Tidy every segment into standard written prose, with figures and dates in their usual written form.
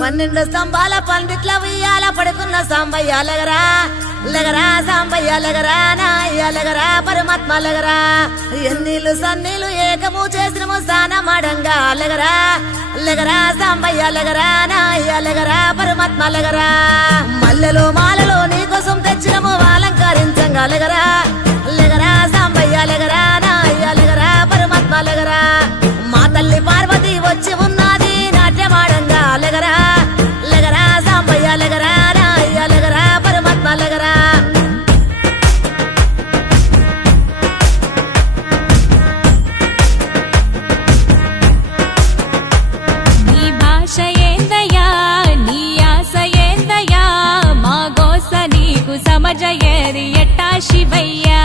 12 స్తంభాల పందిట్ల ఉయ్యాల పడుకున్న సాంబయ్య లెగరా లెగరా సాంబయ్య లెగరా నాయ్య లెగరా పరమాత్మ లెగరా ఎన్నీళ్ళు సన్నీళ్ళు ఏకము చేసినము స్నానమాడంగా లెగరా లెగరా సాంబయ్య లెగరా నాయ్య లెగరా పరమాత్మ లెగరా మల్లెలు మాలలో నీకోసం తెచ్చినము అలంకరించంగా లెగరా లెగరా సాంబయ్య లెగరా నాయ్య లెగరా పరమాత్మ లెగరా మా తల్లి పార్వతి వచ్చి ఉన్నది నాట్యమాడంగా లెగరా లెగరా సాంబయ్య లెగరా నాయ్య లెగరా పరమాత్మ లెగరా నీ భాష ఏందయ్యా నీ ఆశ ఏందయ్యా మా గోస నీకు సమజయేది ఎట్టా శివయ్యా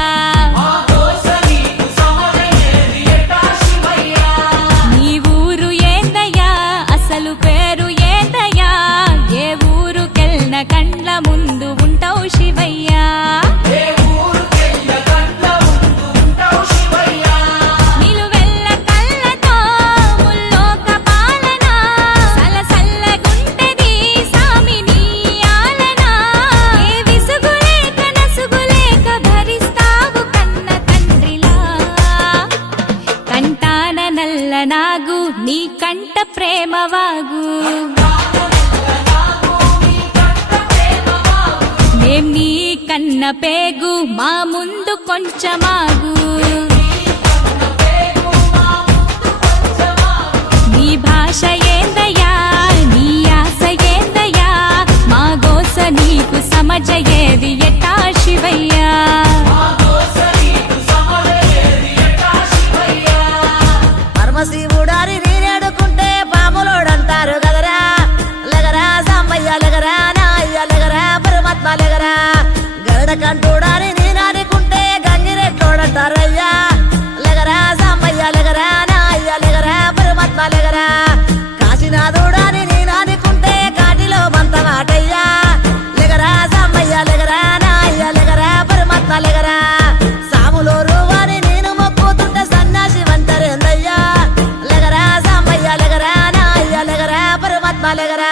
నీ ఊరు ఏందయ్యా అసలు పేరు ఏందయ్యా ఏ ఊరుకెళ్ళిన కండ్ల ముందు ఉంటావు శివయ్యా నిలువెల్ల కళ్ళతో ముల్లోక పాలన సలసల్లగుంటది సామి నీ ఆలన ఏ విసుగులేక నసుగులేక భరిస్తావు కన్న తండ్రిలా కంటాన నల్ల నాగు నీ కంట ప్రేమవాగు మేం నీ కన్న పేగు మా ముందు కొంచెమాగు నీ భాష ఏందయ్యా నీ ఆశ ఏందయ్యా మా గోస నీకు సమజయేది ఎట్టా శివయ్యా పరమశివుడారి నీరేడుకుంటే పాములోడంటారు కదరా లెగరా సాంబయ్య లెగరా నాయ్య లెగరా పరమాత్మ లెగరా గరుడ కంటూడారి నీనాడుకుంటే గంగిరెట్టోడంటారయ్యా లెగరా సాంబయ్య లెగరా నాయ్య లెగరా పరమాత్మ లెగరా కాశీనాథుడాని నీనాడుకుంటే కాటిలో మంతమాటయ్యా లెగరా సాంబయ్య లెగరా నాయ్య లెగరా పరమాత్మ లెగరా సాములో రూవాని నేను మొక్కుతుంటే సన్నాసి వంటరేందయ్యా లెగరా సాంబయ్య లెగరా నాయ్య లెగరా పరమాత్మ లెగరా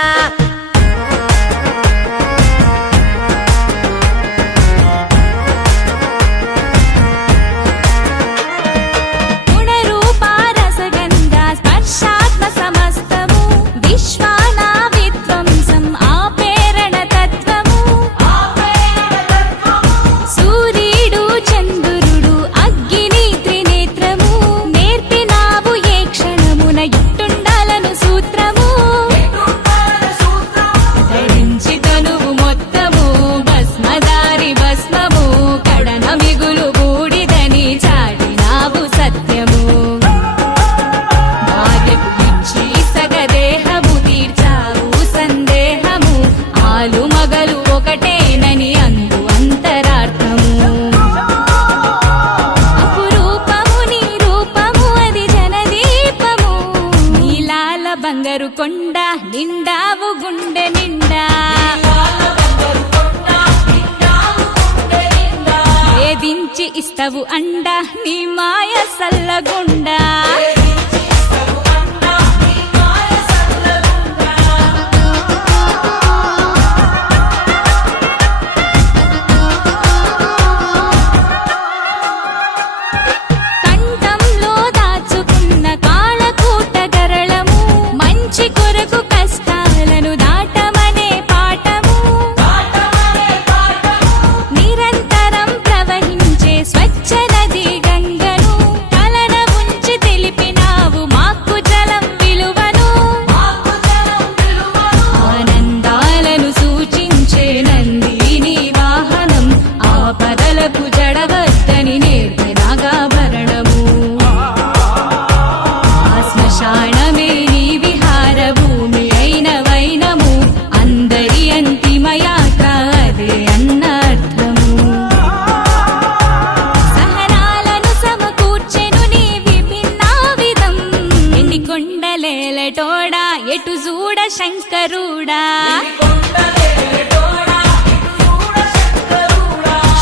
గుణరూపారసగంధ స్పర్శాత్మ సమస్తము విశ్వానా విధ్వంసం ఆపేరణ తత్వము సూర్యుడు చంద్రుడు అగ్ని త్రినేత్రము నేర్పినావు ఏ క్షణమున ఎట్టుండాలను సూత్రము ధరించి తనువు మొత్తము భస్మదారి భస్మము కడన మిగులు బూడిదని చాటినావు సత్యము భార్యకు ఇచ్చి సగదేహము తీర్చావు సందేహము ఆలు మగలు ఒకటేనని అందు అంతరార్థము అపురూపము నీ రూపము అది జనదీపము నీలాల బంగారు కొండ నిండావు గుండె నిండా వేధించి ఇస్తవు అండ నీ మాయ సల్లగుండా కంఠంలో దాచుకున్న కాళకూట గరళము మంచి కొరకు కష్టాలను దాటమనే పాఠము నిరంతరం ప్రవహించే స్వచ్ఛ నది గంగను కలన ఉంచి తెలిపినావు మాకు జలం విలువను ఆనందాలను సూచించే నందిని వాహనం ఆపదలకు జడవద్దని నేర్పినాగాభరణము ఆ శ్మశానమే నీ విహార భూమి అయిన వైనము అందరి అంతిమ యాత్ర అదే అన్నర్థము సహనాలను సమకూర్చెను నీ విభిన్న విధం ఎన్ని కొండలేలటోడా ఎటు చూడ శంకరుడా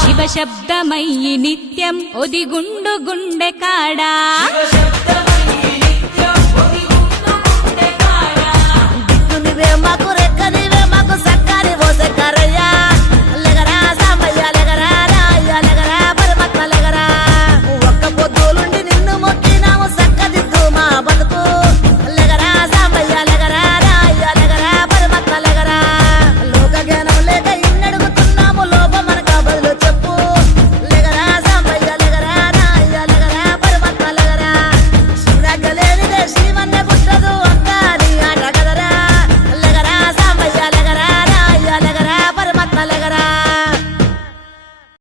శివ శబ్దమయ్యి నిత్యం ఒదిగుండు గుండె కాడా